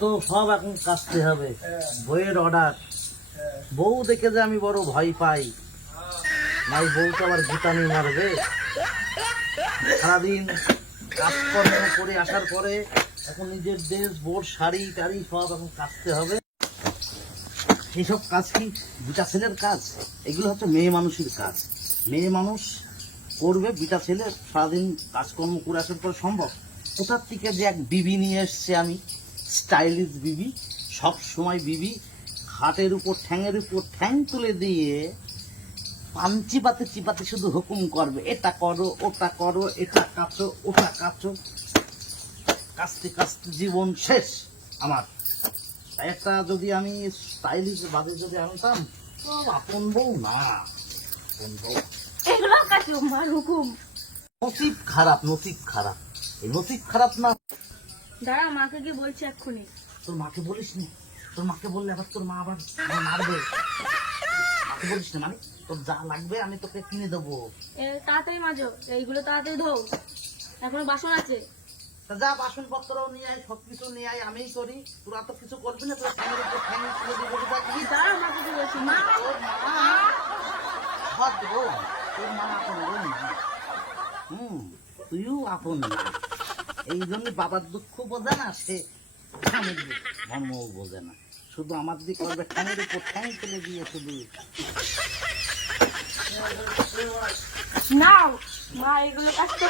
তো সব এখন কাটতে হবে। বইয়ের অর্ডার বউ দেখে যে আমি বড় ভয় পাই। নাই বউ তো আবার গুটানি মারবে। সারাদিন কাজকর্ম করে আসার পরে এখন নিজের ড্রেস বোর শাড়ি টাড়ি সব এখন কাটতে হবে। এইসব কাজ কি বিটা ছেলের কাজ? এগুলো হচ্ছে মেয়ে মানুষের কাজ। মেয়ে মানুষ করবে, বিটা ছেলে সারাদিন কাজকর্ম করে আসার পর সম্ভব। কোথার থেকে যে এক বিবি নিয়ে এসছে আমি? স্টাইলিশ বিবি সব সময় বিবি খাটের উপর ঠ্যাঙের উপর ঠ্যাং তুলে দিয়ে পান চিপাতে চিপাতে শুধু হুকুম করবে এটা করো ওটা করো এটা কাচো ওটা কাচো কাচতে কাচতে জীবন শেষ আমার। একটা যদি আমি স্টাইলিশ ভাবে যদি আনতাম তো আপন বউ না আপন বউ। এগুলো কাছে হুকুম নসিব খারাপ নসিব খারাপ। এই নসিব খারাপ না। দাঁড়া মাকে গিয়ে বলছি এক্ষুনি। তোর মাকে বলিস নি তোর মাকে বললে আবার তোর মা আবার মারবে। মাকে বলিস না মানে? তোর যা লাগবে আমি তোকে কিনে দেবো। এ তাড়াতাড়ি মাজো এইগুলো তাড়াতাড়ি ধো। এখনও বাসন আছে। তা যা বাসনপত্র নিয়ে আয় সব কিছু নিয়ে আয় আমিই করি। তোরা তো কিছু করবি না তোর ঠ্যাঙের উপর ঠ্যাং তুলে দিয়ে বসে থাকবি। দাঁড়া মাকে গিয়ে বলছি মা। তোর মা সৎ তোর মা আপন না। হুম তুইও আপন না। এই জন্য বাবার দুঃখ বোঝে না সে ধর্মও বোঝে না। শুধু আমার দিক করবে ঠানের উপর ঠ্যাং ফেলে দিয়ে শুধু। মা এগুলো কাটতে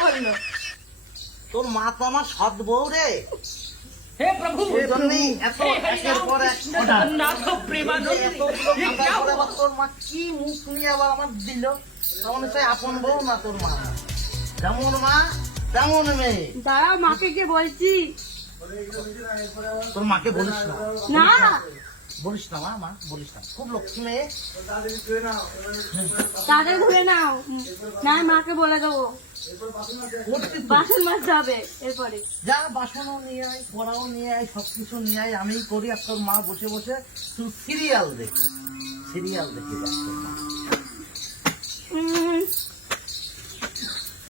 তোর মা তো আমার সৎ বউ রে। হে প্রভু! এই জন্যই এত একের পর এক প্রেমানন্দ তোর মা কি মুখ নিয়ে আবার আমার দিল? তখন সে আপন বউ না তোর মা। যেমন মা তেমন মেয়ে মাকে গিয়ে বলছি। তোর মাকে বলিস না। না। বলিস না মা বলিস না। খুব লক্ষ্মী মেয়ে। তাদের ধরে নাও। না মাকে বলে দেবো। বাসন হবে এরপরে। যা বাসনও নিয়ে আয় পড়াও নিয়ে আয় সবকিছু নিয়ে আয় আমিই করি। আর তোর মা বসে বসে তুই সিরিয়াল দেখি সিরিয়াল দেখি দেখ তোর মা